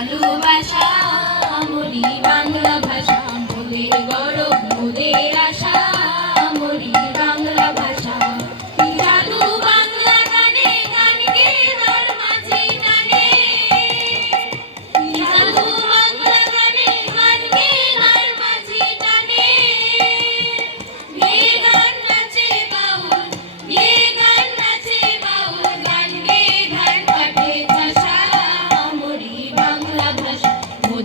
ভালোবাসা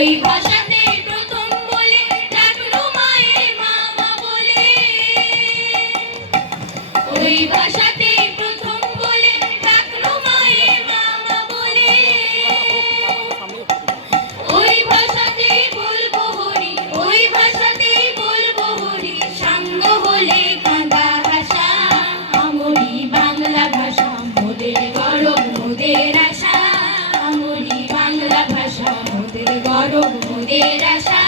Oh, you Quiere ser